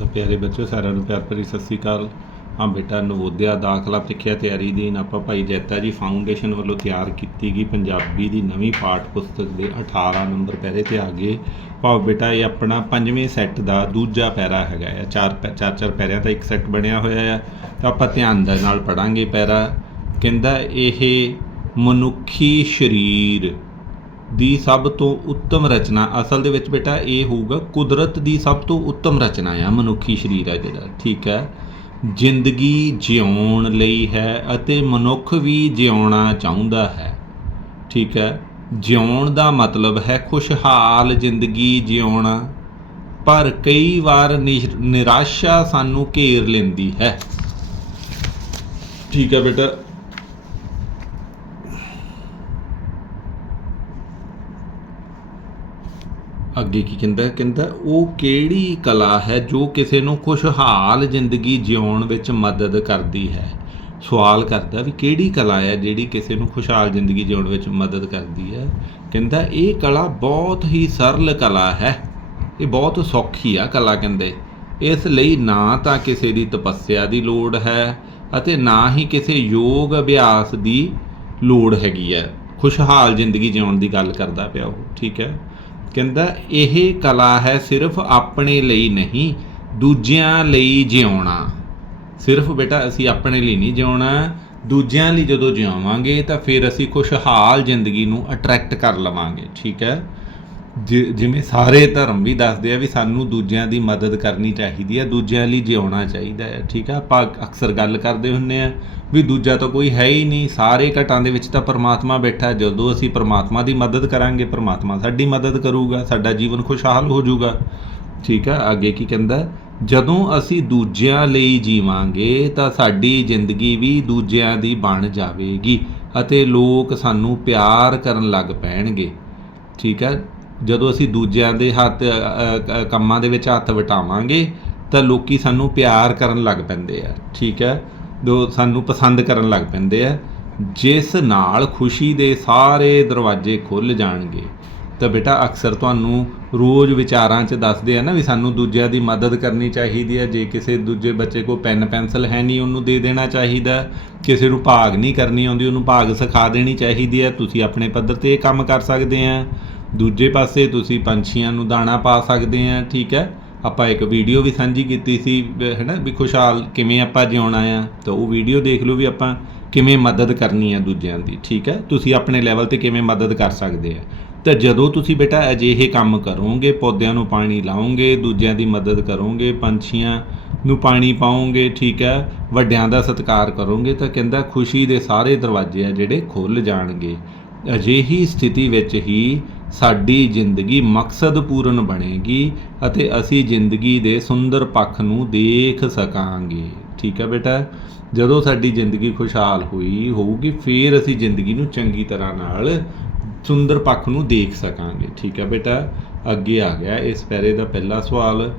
ਤਾਂ ਪਿਆਰੇ ਬੱਚਿਓ, ਸਾਰਿਆਂ ਨੂੰ ਪਿਆਰ ਭਰੀ ਸਤਿ ਸ੍ਰੀ ਅਕਾਲ। ਹਾਂ ਬੇਟਾ ਨਵੋਦਿਆ ਦਾਖਲਾ ਪ੍ਰੀਖਿਆ ਤਿਆਰੀ ਦੀ ਆਪਾਂ ਭਾਈ ਜੈਤਾ ਜੀ ਫਾਊਂਡੇਸ਼ਨ ਵੱਲੋਂ ਤਿਆਰ ਕੀਤੀ ਗਈ ਪੰਜਾਬੀ ਦੀ ਨਵੀਂ ਪਾਠ ਪੁਸਤਕ ਦੇ 18 ਨੰਬਰ ਪੈਰੇ ਤੇ ਆ ਗਏ। ਭਾਵ ਬੇਟਾ, ਇਹ ਆਪਣਾ ਪੰਜਵੇਂ ਸੈੱਟ ਦਾ ਦੂਜਾ ਪੈਰਾ ਹੈਗਾ ਆ। ਚਾਰ ਪੈ- ਚਾਰ ਚਾਰ ਪੈਰਿਆਂ ਦਾ ਇੱਕ ਸੈੱਟ ਬਣਿਆ ਹੋਇਆ ਆ। ਤਾਂ ਆਪਾਂ ਧਿਆਨ ਦੇ ਨਾਲ ਪੜਾਂਗੇ ਪੈਰਾ ਕਹਿੰਦਾ ਇਹ ਮਨੁੱਖੀ ਸਰੀਰ ਦੀ ਸਭ ਤੋਂ ਉੱਤਮ ਰਚਨਾ। ਅਸਲ ਦੇ ਵਿੱਚ ਬੇਟਾ, ਇਹ ਹੋਊਗਾ ਕੁਦਰਤ ਦੀ ਸਭ ਤੋਂ ਉੱਤਮ ਰਚਨਾ ਆ, ਮਨੁੱਖੀ ਸਰੀਰ ਹੈ ਜਿਹੜਾ, ਠੀਕ ਹੈ? ਜ਼ਿੰਦਗੀ ਜਿਉਣ ਲਈ ਹੈ ਅਤੇ ਮਨੁੱਖ ਵੀ ਜਿਉਣਾ ਚਾਹੁੰਦਾ ਹੈ, ਠੀਕ ਹੈ? ਜਿਉਣ ਦਾ ਮਤਲਬ ਹੈ ਖੁਸ਼ਹਾਲ ਜ਼ਿੰਦਗੀ ਜਿਉਣਾ। ਪਰ ਕਈ ਵਾਰ ਨਿਸ਼- ਨਿਰਾਸ਼ਾ ਸਾਨੂੰ ਘੇਰ ਲੈਂਦੀ ਹੈ। ਠੀਕ ਹੈ ਬੇਟਾ ਅੱਗੇ ਕੀ ਕਹਿੰਦਾ? ਕਹਿੰਦਾ, ਉਹ ਕਿਹੜੀ ਕਲਾ ਹੈ ਜੋ ਕਿਸੇ ਨੂੰ ਖੁਸ਼ਹਾਲ ਜ਼ਿੰਦਗੀ ਜਿਉਣ ਵਿੱਚ ਮਦਦ ਕਰਦੀ ਹੈ? ਸਵਾਲ ਕਰਦਾ ਵੀ ਕਿਹੜੀ ਕਲਾ ਹੈ ਜਿਹੜੀ ਕਿਸੇ ਨੂੰ ਖੁਸ਼ਹਾਲ ਜ਼ਿੰਦਗੀ ਜਿਉਣ ਵਿੱਚ ਮਦਦ ਕਰਦੀ ਹੈ? ਕਹਿੰਦਾ, ਇਹ ਕਲਾ ਬਹੁਤ ਹੀ ਸਰਲ ਕਲਾ ਹੈ। ਇਹ ਬਹੁਤ ਸੌਖੀ ਆ ਕਲਾ ਕਹਿੰਦੇ। ਇਸ ਲਈ ਨਾ ਤਾਂ ਕਿਸੇ ਦੀ ਤਪੱਸਿਆ ਦੀ ਲੋੜ ਹੈ ਅਤੇ ਨਾ ਹੀ ਕਿਸੇ ਯੋਗ ਅਭਿਆਸ ਦੀ ਲੋੜ ਹੈਗੀ ਹੈ। ਖੁਸ਼ਹਾਲ ਜ਼ਿੰਦਗੀ ਜਿਉਣ ਦੀ ਗੱਲ ਕਰਦਾ ਪਿਆ ਉਹ, ਠੀਕ ਹੈ? ਕਹਿੰਦਾ, ਇਹ ਕਲਾ ਹੈ ਸਿਰਫ ਆਪਣੇ ਲਈ ਨਹੀਂ, ਦੂਜਿਆਂ ਲਈ ਜਿਉਣਾ। ਸਿਰਫ ਬੇਟਾ, ਅਸੀਂ ਆਪਣੇ ਲਈ ਨਹੀਂ ਜਿਉਣਾ। ਦੂਜਿਆਂ ਲਈ ਜਦੋਂ ਜਿਉਵਾਂਗੇ ਤਾਂ ਫਿਰ ਅਸੀਂ ਖੁਸ਼ਹਾਲ ਜ਼ਿੰਦਗੀ ਨੂੰ ਅਟਰੈਕਟ ਕਰ ਲਵਾਂਗੇ। ਠੀਕ ਹੈ? ਜਿ- ਜਿਵੇਂ ਸਾਰੇ ਧਰਮ ਵੀ ਦੱਸਦੇ ਆ ਵੀ ਸਾਨੂੰ ਦੂਜਿਆਂ ਦੀ ਮਦਦ ਕਰਨੀ ਚਾਹੀਦੀ ਹੈ ਦੂਜਿਆਂ ਲਈ ਜਿਉਣਾ ਚਾਹੀਦਾ ਹੈ, ਠੀਕ ਆ? ਆਪਾਂ ਅਕਸਰ ਗੱਲ ਕਰਦੇ ਹੁੰਨੇ ਆ ਵੀ ਦੂਜਾ ਤਾਂ ਕੋਈ ਹੈ ਹੀ ਨਹੀਂ, ਸਾਰੇ ਘਟਾਂ ਦੇ ਵਿੱਚ ਤਾਂ ਪਰਮਾਤਮਾ ਬੈਠਾ, ਜਦੋਂ ਅਸੀਂ ਪਰਮਾਤਮਾ ਦੀ ਮਦਦ ਕਰਾਂਗੇ, ਪਰਮਾਤਮਾ ਸਾਡੀ ਮਦਦ ਕਰੂਗਾ, ਸਾਡਾ ਜੀਵਨ ਖੁਸ਼ਹਾਲ ਹੋ ਜਾਊਗਾ, ਠੀਕ ਆ? ਅੱਗੇ ਕੀ ਕਹਿੰਦਾ, ਜਦੋਂ ਅਸੀਂ ਦੂਜਿਆਂ ਲਈ ਜੀਵਾਂਗੇ ਤਾਂ ਸਾਡੀ ਜ਼ਿੰਦਗੀ ਵੀ ਦੂਜਿਆਂ ਦੀ ਬਣ ਜਾਵੇਗੀ ਅਤੇ ਲੋਕ ਸਾਨੂੰ ਪਿਆਰ ਕਰਨ ਲੱਗ ਪੈਣਗੇ, ਠੀਕ ਹੈ ਜਦੋਂ ਅਸੀਂ ਦੂਜਿਆਂ ਦੇ ਹੱਥ ਕੰਮਾਂ ਦੇ ਵਿੱਚ ਹੱਥ ਵਟਾਵਾਂਗੇ, ਤਾਂ ਲੋਕੀ ਸਾਨੂੰ ਪਿਆਰ ਕਰਨ ਲੱਗ ਪੈਂਦੇ ਆ, ਠੀਕ ਹੈ? ਜੋ ਸਾਨੂੰ ਪਸੰਦ ਕਰਨ ਲੱਗ ਪੈਂਦੇ ਆ। ਜਿਸ ਨਾਲ ਖੁਸ਼ੀ ਦੇ ਸਾਰੇ ਦਰਵਾਜ਼ੇ ਖੁੱਲ ਜਾਣਗੇ। ਤਾਂ ਬੇਟਾ, ਅਕਸਰ ਤੁਹਾਨੂੰ ਰੋਜ਼ ਵਿਚਾਰਾਂ 'ਚ ਦੱਸਦੇ ਆ ਨਾ ਵੀ ਸਾਨੂੰ ਦੂਜਿਆਂ ਦੀ ਮਦਦ ਕਰਨੀ ਚਾਹੀਦੀ ਹੈ। ਜੇ ਕਿਸੇ ਦੂਜੇ ਬੱਚੇ ਕੋਲ ਪੈਨ ਪੈਨਸਲ ਹੈ ਨਹੀਂ, ਉਹਨੂੰ ਦੇ ਦੇਣਾ ਚਾਹੀਦਾ। ਕਿਸੇ ਨੂੰ ਭਾਗ ਨਹੀਂ ਕਰਨੀ ਆਉਂਦੀ, ਉਹਨੂੰ ਭਾਗ ਸਿਖਾ ਦੇਣੀ ਚਾਹੀਦੀ ਹੈ। ਤੁਸੀਂ ਆਪਣੇ ਪੱਧਰ ਤੇ ਇਹ ਕੰਮ ਕਰ ਸਕਦੇ ਆ। ਦੂਜੇ ਪਾਸੇ ਤੁਸੀਂ ਪੰਛੀਆਂ ਨੂੰ ਦਾਣਾ ਪਾ ਸਕਦੇ ਆ, ਠੀਕ ਹੈ? ਆਪਾਂ ਇੱਕ ਵੀਡੀਓ ਵੀ ਸਾਂਝੀ ਕੀਤੀ ਸੀ, ਅਹ ਹੈ ਨਾ ਵੀ ਖੁਸ਼ਹਾਲ ਕਿਵੇਂ ਆਪਾਂ ਜਿਉਣਾ ਆ, ਤਾਂ ਉਹ ਵੀਡੀਓ ਦੇਖ ਲਓ ਵੀ ਆਪਾਂ ਕਿਵੇਂ ਮਦਦ ਕਰਨੀ ਹੈ ਦੂਜਿਆਂ ਦੀ, ਠੀਕ ਹੈ? ਤੁਸੀਂ ਆਪਣੇ ਲੈਵਲ ਤੇ ਕਿਵੇਂ ਮਦਦ ਕਰ ਸਕਦੇ ਆ। ਤਾਂ ਜਦੋਂ ਤੁਸੀਂ ਬੇਟਾ ਅਜਿਹੇ ਕੰਮ ਕਰੋਗੇ, ਪੌਦਿਆਂ ਨੂੰ ਪਾਣੀ ਲਾਓਗੇ, ਦੂਜਿਆਂ ਦੀ ਮਦਦ ਕਰੋਗੇ, ਪੰਛੀਆਂ ਨੂੰ ਪਾਣੀ ਪਾਓਗੇ, ਠੀਕ ਹੈ? ਵੱਡਿਆਂ ਦਾ ਸਤਿਕਾਰ ਕਰੋਗੇ, ਤਾਂ ਕਹਿੰਦਾ ਖੁਸ਼ੀ ਦੇ ਸਾਰੇ ਦਰਵਾਜ਼ੇ ਆ ਜਿਹੜੇ ਖੁੱਲ ਜਾਣਗੇ। ਅਜਿਹੀ ਸਥਿਤੀ ਵਿੱਚ ਹੀ ਸਾਡੀ ਜ਼ਿੰਦਗੀ ਮਕਸਦਪੂਰਨ ਬਣੇਗੀ ਅਤੇ ਅਸੀਂ ਜ਼ਿੰਦਗੀ ਦੇ ਸੁੰਦਰ ਪੱਖ ਨੂੰ ਦੇਖ ਸਕਾਂਗੇ। ਠੀਕ ਹੈ ਬੇਟਾ? ਜਦੋਂ ਸਾਡੀ ਜ਼ਿੰਦਗੀ ਖੁਸ਼ਹਾਲ ਹੋਈ, ਹੋਊਗੀ, ਫਿਰ ਅਸੀਂ ਜ਼ਿੰਦਗੀ ਨੂੰ ਚੰਗੀ ਤਰ੍ਹਾਂ ਨਾਲ ਸੁੰਦਰ ਪੱਖ ਨੂੰ ਦੇਖ ਸਕਾਂਗੇ। ਠੀਕ ਹੈ ਬੇਟਾ? ਅੱਗੇ ਆ ਗਿਆ ਇਸ ਪੈਰੇ ਦਾ ਪਹਿਲਾ ਸਵਾਲ।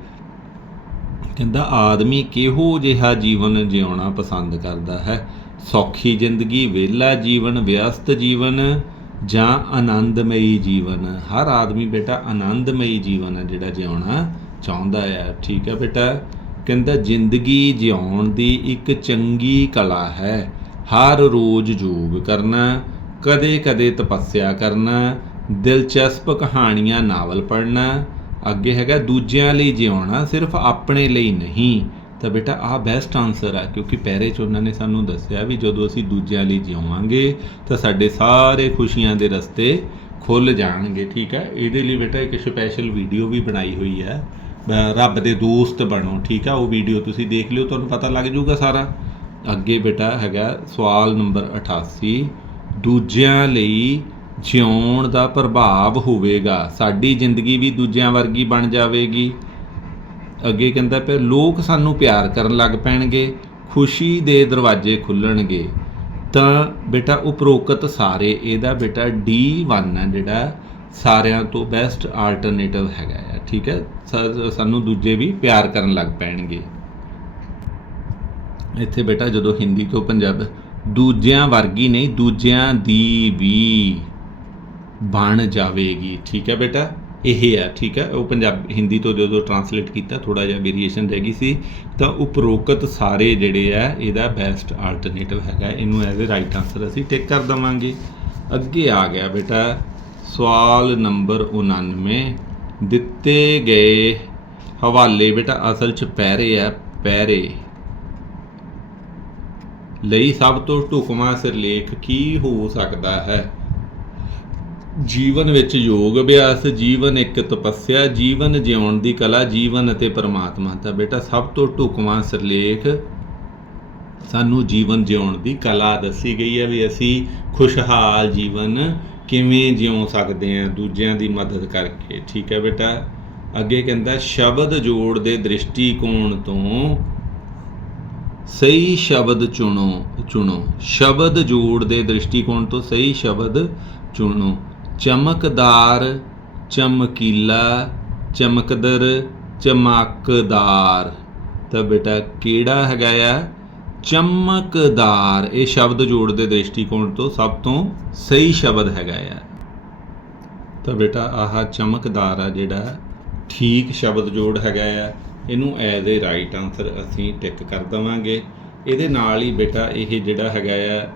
ਕਹਿੰਦਾ, ਆਦਮੀ ਕਿਹੋ ਜਿਹਾ ਜੀਵਨ ਜਿਉਣਾ ਪਸੰਦ ਕਰਦਾ ਹੈ? ਸੌਖੀ ਜ਼ਿੰਦਗੀ, ਵਿਹਲਾ ਜੀਵਨ, ਵਿਅਸਤ ਜੀਵਨ ਜਾਂ ਆਨੰਦਮਈ ਜੀਵਨ। ਹਰ ਆਦਮੀ ਬੇਟਾ ਆਨੰਦਮਈ ਜੀਵਨ ਹੈ ਜਿਹੜਾ ਜਿਉਣਾ ਚਾਹੁੰਦਾ ਹੈ। ਠੀਕ ਹੈ ਬੇਟਾ? ਕਹਿੰਦਾ, ਜ਼ਿੰਦਗੀ ਜਿਉਣ ਦੀ ਇੱਕ ਚੰਗੀ ਕਲਾ ਹੈ। ਹਰ ਰੋਜ਼ ਯੋਗ ਕਰਨਾ, ਕਦੇ-ਕਦੇ ਤਪੱਸਿਆ ਕਰਨਾ, ਦਿਲਚਸਪ ਕਹਾਣੀਆਂ ਨਾਵਲ ਪੜ੍ਹਨਾ। ਅੱਗੇ ਹੈਗਾ, ਦੂਜਿਆਂ ਲਈ ਜਿਉਣਾ ਸਿਰਫ ਆਪਣੇ ਲਈ ਨਹੀਂ ਤਾਂ ਬੇਟਾ ਆਹ ਬੈਸਟ ਆਨਸਰ ਆ, ਕਿਉਂਕਿ ਪਹਿਰੇ ਚ ਉਹਨਾਂ ਨੇ ਸਾਨੂੰ ਦੱਸਿਆ ਵੀ ਜਦੋਂ ਅਸੀਂ ਦੂਜਿਆਂ ਲਈ ਜਿਉਵਾਂਗੇ ਤਾਂ ਸਾਡੇ ਸਾਰੇ ਖੁਸ਼ੀਆਂ ਦੇ ਰਸਤੇ ਖੁੱਲ ਜਾਣਗੇ, ਠੀਕ ਹੈ? ਇਹਦੇ ਲਈ ਬੇਟਾ ਇੱਕ ਸਪੈਸ਼ਲ ਵੀਡੀਓ ਵੀ ਬਣਾਈ ਹੋਈ ਹੈ। ਰੱਬ ਦੇ ਦੋਸਤ ਬਣੋ, ਠੀਕ ਆ ਉਹ ਵੀਡੀਓ ਤੁਸੀਂ ਦੇਖ ਲਿਓ, ਤੁਹਾਨੂੰ ਪਤਾ ਲੱਗ ਜਾਊਗਾ ਸਾਰਾ। ਅੱਗੇ ਬੇਟਾ ਹੈਗਾ ਸਵਾਲ ਨੰਬਰ 88 ਦੂਜਿਆਂ ਲਈ ਜਿਉਣ ਦਾ ਪ੍ਰਭਾਵ ਹੋਵੇਗਾ, ਸਾਡੀ ਜ਼ਿੰਦਗੀ ਵੀ ਦੂਜਿਆਂ ਵਰਗੀ ਬਣ ਜਾਵੇਗੀ। ਅੱਗੇ ਕਹਿੰਦਾ ਪਿਆ, ਲੋਕ ਸਾਨੂੰ ਪਿਆਰ ਕਰਨ ਲੱਗ ਪੈਣਗੇ, ਖੁਸ਼ੀ ਦੇ ਦਰਵਾਜ਼ੇ ਖੁੱਲਣਗੇ। ਤਾਂ ਬੇਟਾ ਉਪਰੋਕਤ ਸਾਰੇ, ਇਹਦਾ ਬੇਟਾ D1 ਹੈ ਜਿਹੜਾ, ਸਾਰਿਆਂ ਤੋਂ ਬੈਸਟ ਆਲਟਰਨੇਟਿਵ ਹੈਗਾ ਆ, ਠੀਕ ਹੈ? ਸਾ- ਸਾਨੂੰ ਦੂਜੇ ਵੀ ਪਿਆਰ ਕਰਨ ਲੱਗ ਪੈਣਗੇ। ਇੱਥੇ ਬੇਟਾ ਜਦੋਂ ਹਿੰਦੀ ਤੋਂ ਪੰਜਾਬ, ਦੂਜਿਆਂ ਵਰਗੀ ਨਹੀਂ, ਦੂਜਿਆਂ ਦੀ ਵੀ ਬਣ ਜਾਵੇਗੀ। ਠੀਕ ਹੈ ਬੇਟਾ? ਇਹ ਹੈ, ਠੀਕ ਹੈ? ਉਹ ਪੰਜਾਬ ਹਿੰਦੀ ਤੋਂ ਜਦੋਂ ਟਰਾਂਸਲੇਟ ਕੀਤਾ ਥੋੜਾ ਜਿਹਾ ਵੇਰੀਏਸ਼ਨ ਰਹਿ ਗਈ ਸੀ, ਤਾਂ ਉਪਰੋਕਤ ਸਾਰੇ ਜਿਹੜੇ ਆ, ਇਹਦਾ ਬੈਸਟ ਆਲਟਰਨੇਟਿਵ ਹੈਗਾ। ਇਹਨੂੰ ਐਜ਼ ਅ ਰਾਈਟ ਆਨਸਰ ਅਸੀਂ ਟਿਕ ਕਰ ਦਵਾਂਗੇ। ਅੱਗੇ ਆ ਗਿਆ ਬੇਟਾ, ਸਵਾਲ ਨੰਬਰ 99 ਦਿੱਤੇ ਗਏ ਹਵਾਲੇ ਬੇਟਾ, ਅਸਲ ਚ ਪੈਰੇ ਆ, ਪੈਰੇ ਲਈ ਸਭ ਤੋਂ ਢੁਕਵਾਂ ਸਿਰਲੇਖ ਕੀ ਹੋ ਸਕਦਾ ਹੈ? ਜੀਵਨ ਵਿੱਚ ਯੋਗ ਅਭਿਆਸ, ਜੀਵਨ ਇੱਕ ਤਪੱਸਿਆ, ਜੀਵਨ ਜਿਉਣ ਦੀ ਕਲਾ, ਜੀਵਨ ਅਤੇ ਪਰਮਾਤਮਾ ਤਾਂ ਬੇਟਾ, ਸਭ ਤੋਂ ਢੁਕਵਾਂ ਸਿਰਲੇਖ ਸਾਨੂੰ ਜੀਵਨ ਜਿਉਣ ਦੀ ਕਲਾ ਦੱਸੀ ਗਈ ਹੈ ਵੀ ਅਸੀਂ ਖੁਸ਼ਹਾਲ ਜੀਵਨ ਕਿਵੇਂ ਜਿਉ ਸਕਦੇ ਹਾਂ, ਦੂਜਿਆਂ ਦੀ ਮਦਦ ਕਰਕੇ। ਠੀਕ ਹੈ ਬੇਟਾ? ਅੱਗੇ ਕਹਿੰਦਾ, ਸ਼ਬਦ ਜੋੜ ਦੇ ਦ੍ਰਿਸ਼ਟੀਕੋਣ ਤੋਂ ਸਹੀ ਸ਼ਬਦ ਚੁਣੋ ਚੁਣੋ। ਸ਼ਬਦ ਜੋੜ ਦੇ ਦ੍ਰਿਸ਼ਟੀਕੋਣ ਤੋਂ ਸਹੀ ਸ਼ਬਦ ਚੁਣੋ। ਚਮਕਦਾਰ ਚਮਕੀਲਾ, ਚਮਕਦਰ ਚਮਕਦਾਰ। ਤਾਂ ਬੇਟਾ ਕਿਹੜਾ ਹੈਗਾ ਆ? ਚਮਕਦਾਰ। ਇਹ ਸ਼ਬਦ ਜੋੜ ਦੇ ਦ੍ਰਿਸ਼ਟੀਕੋਣ ਤੋਂ ਸਭ ਤੋਂ ਸਹੀ ਸ਼ਬਦ ਹੈਗਾ ਆ। ਤਾਂ ਬੇਟਾ ਆਹ ਚਮਕਦਾਰ ਆ ਜਿਹੜਾ ਠੀਕ ਸ਼ਬਦ ਜੋੜ ਹੈਗਾ ਆ। ਇਹਨੂੰ ਐਜ਼ ਏ ਰਾਈਟ ਆਨਸਰ ਅਸੀਂ ਟਿਕ ਕਰ ਦਵਾਂਗੇ। ਇਹਦੇ ਨਾਲ ਹੀ ਬੇਟਾ ਇਹ ਜਿਹੜਾ ਹੈਗਾ ਆ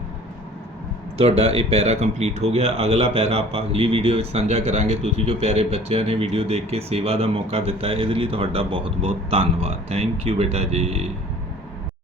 ਤੁਹਾਡਾ ਇਹ ਪੈਰਾ ਕੰਪਲੀਟ ਹੋ ਗਿਆ। ਅਗਲਾ ਪੈਰਾ ਆਪਾਂ ਅਗਲੀ ਵੀਡੀਓ ਵਿੱਚ ਸਾਂਝਾ ਕਰਾਂਗੇ। ਤੁਸੀਂ ਜੋ ਪਿਆਰੇ ਬੱਚਿਆਂ ਨੇ ਵੀਡੀਓ ਦੇਖ ਕੇ ਸੇਵਾ ਦਾ ਮੌਕਾ ਦਿੱਤਾ ਹੈ ਇਹਦੇ ਲਈ ਤੁਹਾਡਾ ਬਹੁਤ ਬਹੁਤ ਧੰਨਵਾਦ। ਥੈਂਕ ਯੂ ਬੇਟਾ ਜੀ।